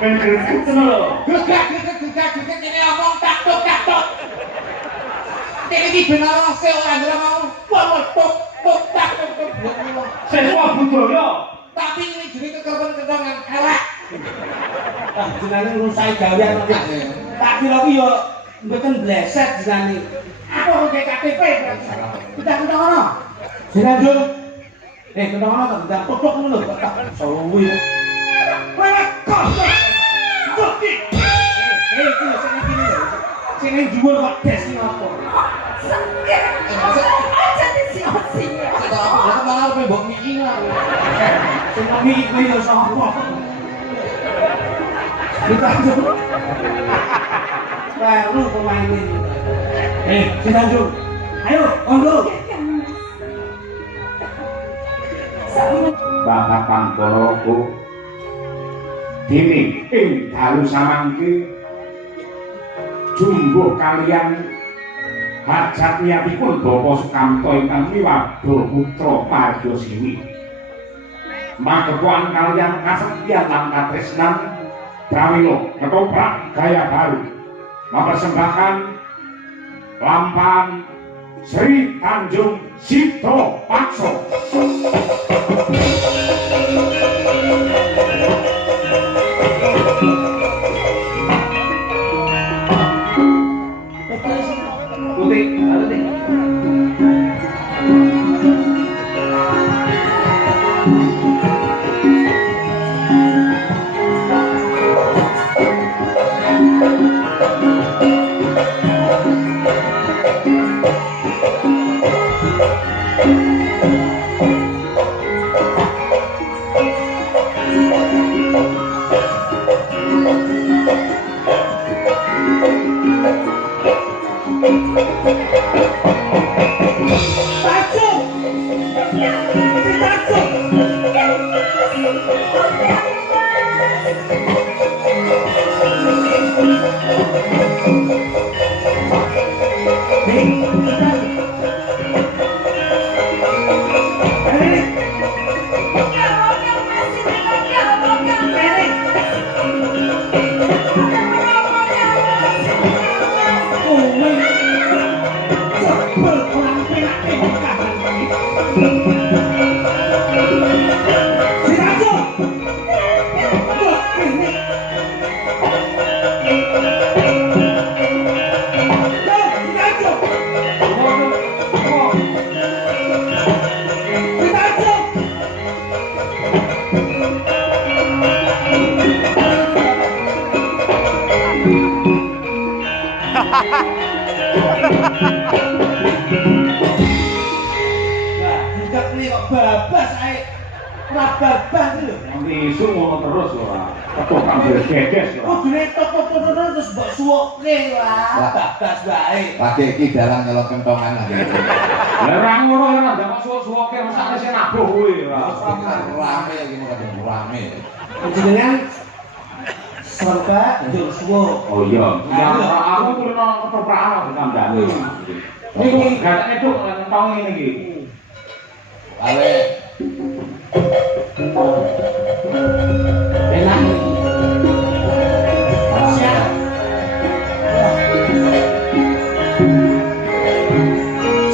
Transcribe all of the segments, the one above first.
Ben greget lho. Gegak kene omong taktuk. Kene iki ben ora se ora ndra mau. Tuk taktuk. Sewa budaya. Tapi ini jenenge kekerben-kekengan elek. Jenenge ngrusak gawean kok. Tak kira ki yo mboten bleset jenenge. Apa kok KTP berarti? Kita ono. Jenenge kena ono tak ndang tuk ngono lho tak suwi. Kok. Iki iki sing iki lho. Sing ning dhuwur kok des iki apa? Sengke. Aja disi-disi. Kok apa malah kowe mbok miki lah. Sing iki kowe yo sapa? Kita baru pemain ini. Sinanjung. Ayo, ondo. Bapak Pangkoroku dini ing dalu samangke jumbuh kalian hajat niatipun Bapak Sukamto ingkang miwado putra Parjosiwi magepuan kalian kasektyan lan katresnan Bramila ketoprak gaya baru mempersembahkan lampahan Sri Tanjung Sito Pakso. Putih, halo deh. babas ae. Ora babas lho. Nanti isu ngono terus lho. Ketok ambil geges lho. Kudune toto-toto terus mbok suwoke lah. Babas wae. Lagi iki dalang nyelok kentongan lagi. Lah ora ngono ora ndak suwok-suwoke mesake sing nabuh kuwi ora. Rame iki mau kadang rame. Jenengan serba njur suwo. Oh iya. Ya aku kuwi nang ketoprakan kandhane. Iki gatane cuk kentong ngene iki. Ale. Enak iki. Siap.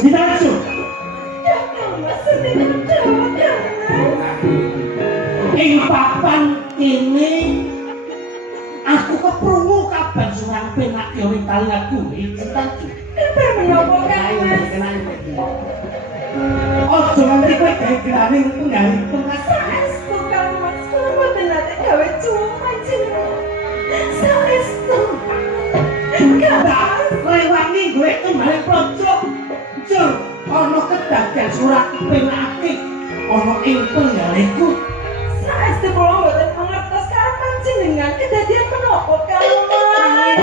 Sinarjo. Ing papan ini aku keprungu kabar surang penak teori tali aku Sinarjo. Menapa Mas? Ojo nganti kowe gawe penggali pengas. Saestu Kang Mas, kula mboten nate gawe cuma jenengan. Saestu. Kabar Rewangi gue kembali pojok. Jur, ana kedadian surat penake ana ing penggaliku. saestu kula mboten mangertos karo panjenengan kedadian menapa Kang Mas.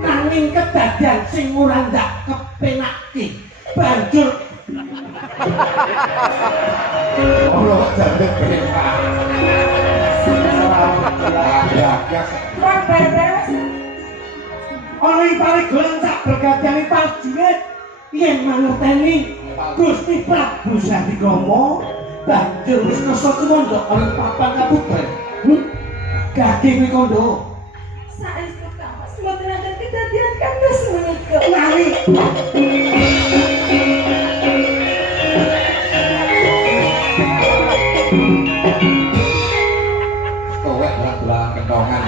Nanging kedadian sing ora ndak kepenake banjur Ono jandek perintah. Wong bar-bar Mas. ana ing paling goncak bergadian prajurit yen mangerteni Gusti Prabu Sandikama banjur wis kersa tumandha ing papan kabupaten. Gage Wikanda. Saestu Kang Mas mboten wonten kedadian kados menika. Lali. Kowek dolan kentongan.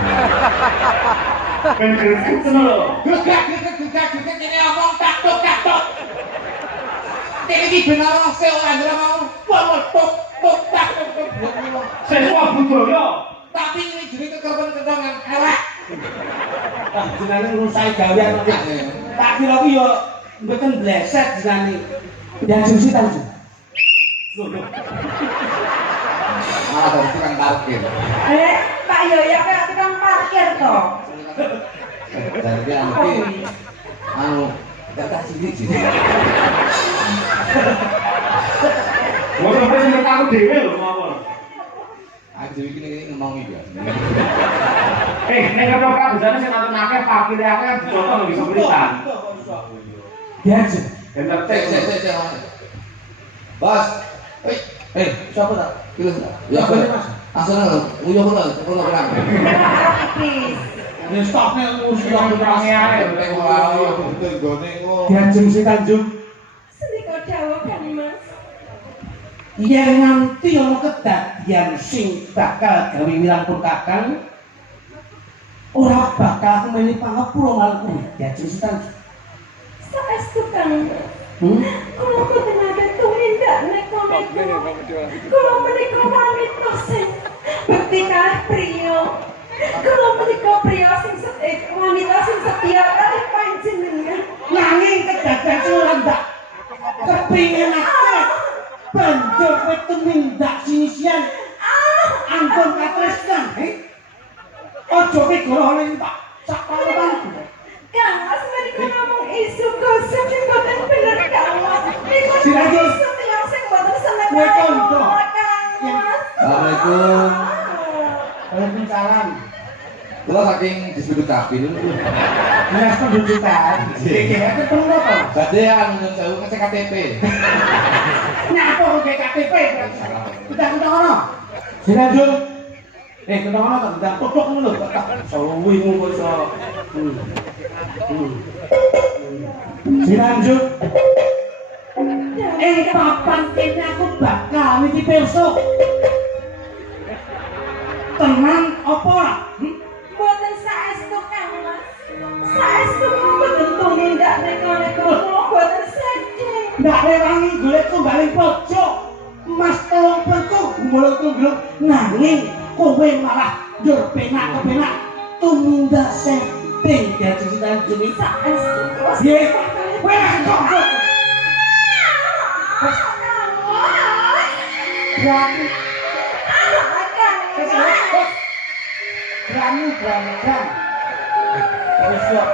Ben gresik lho. Gegak kene omong taktuk. Kene iki ben ora sing ora ndra mau. Tuk taktuk. Sewa budaya. Tapi ini jenenge kekerben kentongan elek. Ah jenenge ngrusak gawean kok. Tak kira ki yo mboten bleset jenenge. Dan jusi ta. Malah dari tukang parkir. Pak Yoyo kayak tukang parkir to. Jadi anu kata cilik. Wong sampe aku dhewe lho mawon. Aku dhewe iki ngomong iki. Nek karo kabusane sing nonton akeh pakire akeh dicontoh lho bisa beritan. Biasa. Entek. Bos. Siapa tak? Pilih. Ya, Mas. Asal uyuh ora, ora kurang. Please. Ya stopnya ngurus yang Tangi ae. Betul gone ngono. Diajeng si Tanjung. Senika dawuh Kang Mas. Yen nganti ana kedadian sing bakal gawe wirangkun Kakang ora bakal meni pangapura marang kuwi. Diajeng si Tanjung. Saestu Kang Mas. Kula boten ada tumindak nek kono. Kula menika wanita sing bekti kalih priya. Kula menika priya sing wanita sing setia kalih panjenengan. Nanging kedadian sing ora ndak kepingin akeh. Banjur kowe tumindak sinisian. Anggon katresnan, Ojo pikir ning Pak sakparepanku. Kang Mas menika ngomong isu gosip sing boten bener Kang Mas. Niku Silakan. isu tiyang sing boten seneng. Kowe kondo. Kang Mas. Assalamualaikum. Waalaikumsalam. Kula saking disebut kapil. Mas pendudukan. Iki ketemu apa? Badhe anu sewu ngecek KTP. Nyapa kok KTP? Kita ono. Sinanjung. Kita ono tak ndang tutuk ngono lho, Pak. Sawi mung iso. Sinanjung. Papan kene aku bakal niki pirsa. Tenang apa ora? Boten saestu Kang Mas. Saestu boten tumindak nek-nek kula boten sedih. Ndak rewangi golek tumbaling pojok. Mas tolong perku golek tunggluk nanging kowe malah njur penak-penak tumindak setting dadi Tanjung iki Saestu. piye kowe kok berani berani terus kok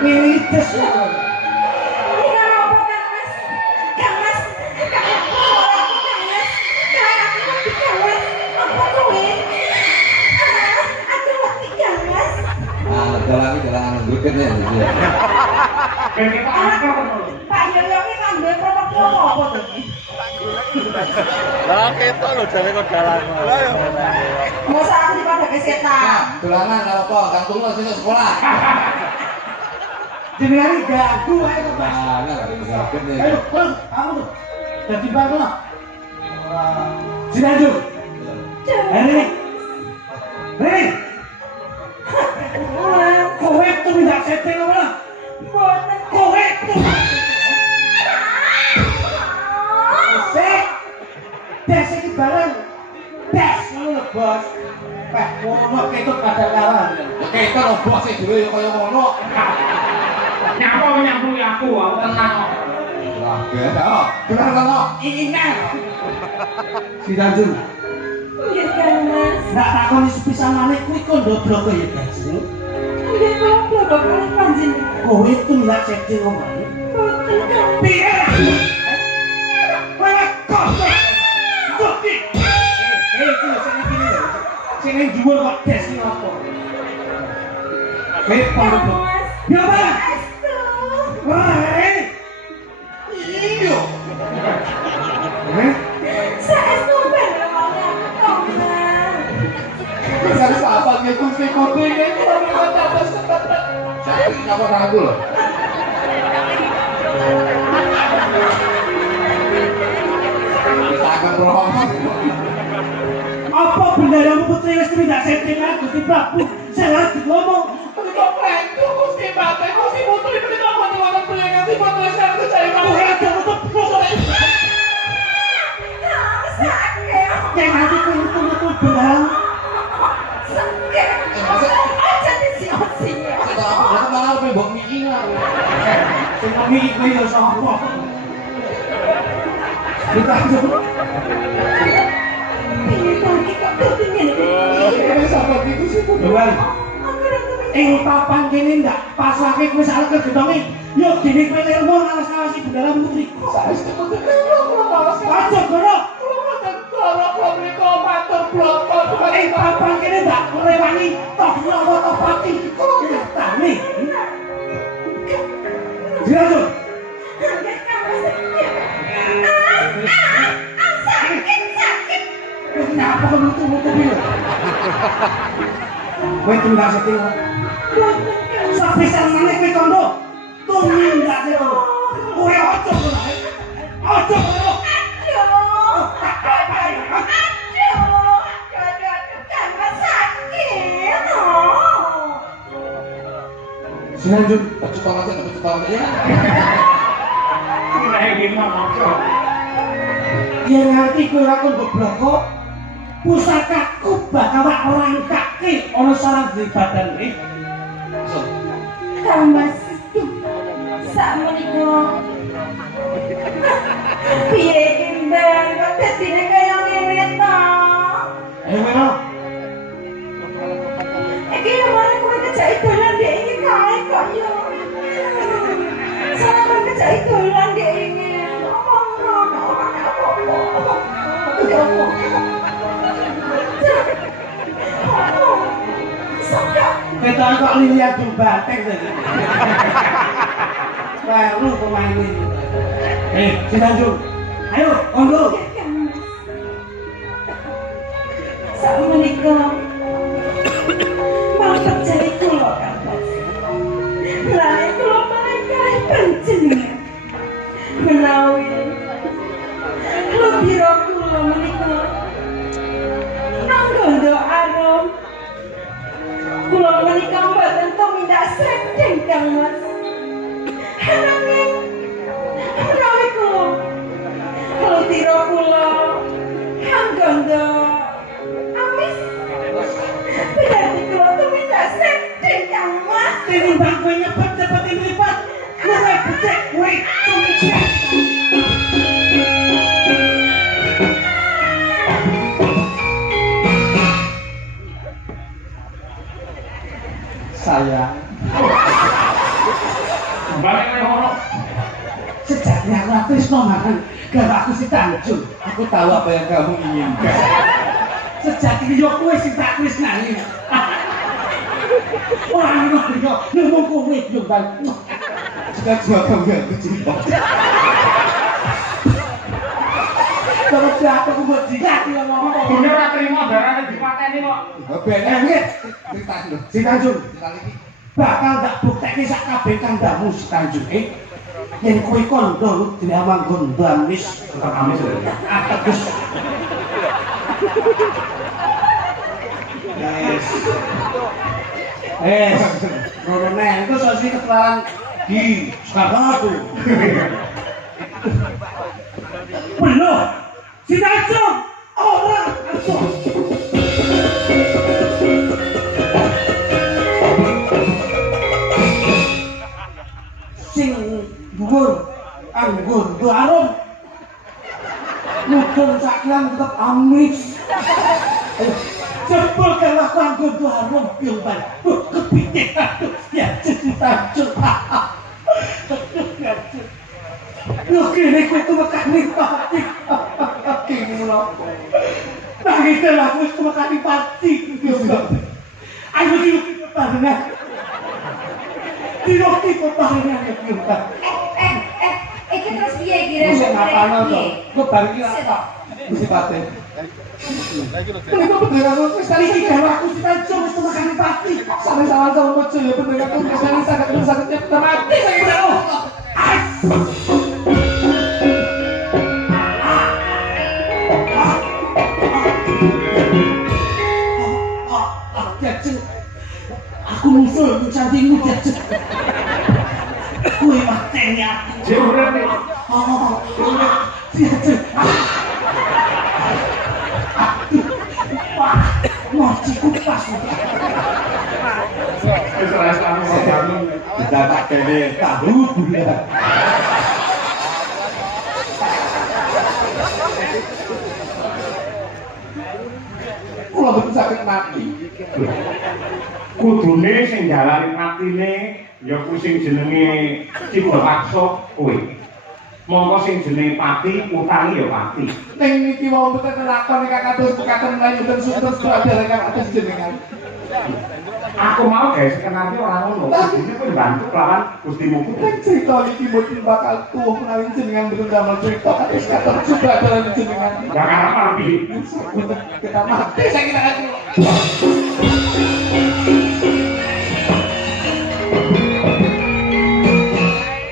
milites lho. Dalam nggudet ya. Ben kita akeh Pak Yoyo iki nganggo protokol apa to? Lah ketok lho jare kok dalan. Mosok aku dipadha kesetan. Dolanan apa? Kampung lo sing sekolah. Jenengan ganggu ae kok Mas. Nah, nggudet ya. Ayo, kamu tuh. Dadi bantu lah. Sinanjung. Ini. Kowe tuh tidak setting apa lah? Boten. Kowe tuh. Sik. Des iki bareng. Des ngono bos. Wah, ngono ketut kadang-kadang. Ketok lo bos e dhewe kaya ngono. nyapa nyambung aku tenang kok. Wah, gak. Bener ngono. Ini. Sinanjung. Nggih Kang Mas. Nggak takoni sepisan maneh kuwi kondo bloko ya, Des. Nggih kula bloko kalih panjenengan. Kowe tuh nggak setting omahe. Boten Kang. Piye? Kowe kok. Gusti. Iki lho sing iki lho. Sing ning dhuwur kok Des iki apa? Kowe Kang pondok. Mas. Ya, Pak. Saestu. Wah, Iya. kopi ini kopi atas tempat. Saya nyapa aku loh. Kita akan berhormat. Apa bendayamu putri wis tidak setting aku Gusti Prabu? Saya lagi ngomong. Ketika plentu Gusti Bate, Gusti Putri ketika mati-mati beli nanti putri saya harus cari kamu. Ada untuk Sakit. yang nanti kumpul bendayamu. Sakit. Aja disiok-siok. Kita aku malah apa mbok miki lah. Sing ngomong iki yo sapa? Kita Piye to iki kok dadi ngene iki? Ini sahabat itu sih tuh. Dewan, Aku ora kepikiran. ing papan kene ndak pasake kowe sak kegetonge. Yo dene kowe ilmu ngawas-ngawasi bendayamu putri. Saya istirahat di rumah malas. Aja gono. Ing papan kene ndak rewani toh nyawa toh pati. Nyatane. Dirajut. Sakit kamu sakit. Kenapa kau nutup-nutup ini? Kowe tindak setting. Sapisan maneh kowe kondo. Tumindak itu. Kowe ojo kono. Ojo kono. Sinanjun, Cepat aja, cepat aja. Kayak gini mah. yang ngerti kowe ora kon goblok kok. Pusakaku bakal rangkake ana sarang di badan iki. Kang Mas, sak menika. Piye iki mbak, kok dadine kaya ngene ta? Kowe Iki kemarin kowe kejaki dolan ndek iki kae kok yo. Salah kowe kejaki dolan ndek iki. Kita kok lihat Jumbatek tadi. Baru pemain ini. Sinanjun. Ayo, kondo. Sak menika mau terjadi kula Kang Mas. Lah kula mereka panjenengan. Menawi lebih kula menika nanggondo arum. Kula menika mboten tumindak sedeng Kang Mas. Ananging menawi kula tira kula nanggondo amis. Berarti kula tumindak sedeng Kang Mas. Tinimbang kowe nyepet-cepet lipat. Kowe becek, kowe tumindak. Sayang. Balik ke horor. Sejatinya aku Trisno makan gara aku si Tanjung. Aku tahu apa yang kamu inginkan. Sejatinya yo kowe sing tak tresnani. Orang ngono yo nemu kowe yo Bang. Sudah juga kamu yang kecil. Kalau jatuh aku buat jilat ya ngomong. Punya ora terima darahnya dipateni kok. Nggih, Cerita dulu. si Tanjung Sekali ini. bakal tak buktekke sak kabeh kandamu si Tanjung. Yen kowe kondo diamang gondam wis Amis. ateges. Rono itu sasi ketularan di sekarang aku. Belum, si Tanjung orang asuh. Sing dhuwur anggur harum. Mudun sakian tetep amis. Jebul kalah anggur harum piumpan. Kepiting aduh ya jadi Tanjung. Lho kene kowe tumekani pati. Kene lho. Nangis aku wis tumekani pati. Ayo iki pertahanan. Diroti pertahanan iki. Iki terus piye iki Wis Ren? ngapano to? Kok bar iki Sik, apa? Mesti pate. Menika bener aku wis kali iki gawe aku sitajo wis tekan pati. Sampe sawan sama mojo ya bener aku wis kali saged nyebut mati saya udah. Aku musuh cantikmu jajak. Kue mateni aku. Jurang nih. Oh, jajak. Wah, mojiku pas. Wis kamu kamu Dadak dene tahu bulan. Kula mboten saged mati. kudune sing jalani matine ya kuwi sing jenenge Cipraksa kowe. Monggo sing jenenge pati utangi ya pati. Ning niki wau mboten lakon ingkang kados mekaten mlayu ten suntus pradara ingkang kados jenengan. Aku mau guys kenali ora ngono. Ini kowe bantu lawan Gustimu kudu. Nek cerita iki mboten bakal tuwuh menawi jenengan mboten damel cerita kados katon pradara jenengan. Jangan apa piye. Kita mati saya kira aku.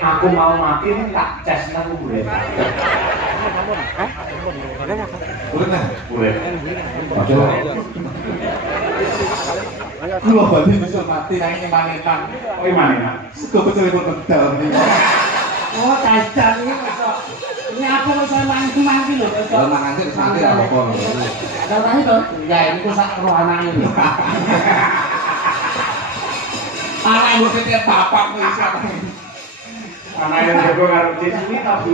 Aku mau mati nih tak ces nang boleh. Boleh nah. Boleh. Kula badhe bisa mati nang ing manetan. Kowe mana? Sego kecelipun kedal. Oh, cacan ini iso. Ini aku iso mangku-mangki lho, iso. Kalau mangan sih mati lah apa. Datang itu, ya ini kok sak roh anake lho. Anak ibu setiap bapak kuwi iso. Anak yang jago karo Cismi tapi.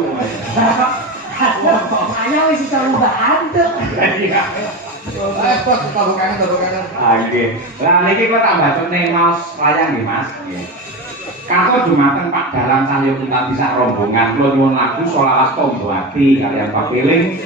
Ayo wis iso mbak anduk. Iya. Pos tabukan. Ah nggih. Lah niki kok tak bacone Mas wayang nggih Mas. Nggih. Kato dumateng Pak Dalang Cahyo Kuntabi sak rombongan kula nyuwun lagu Solawas Tombo Ati kaliyan Pak Piling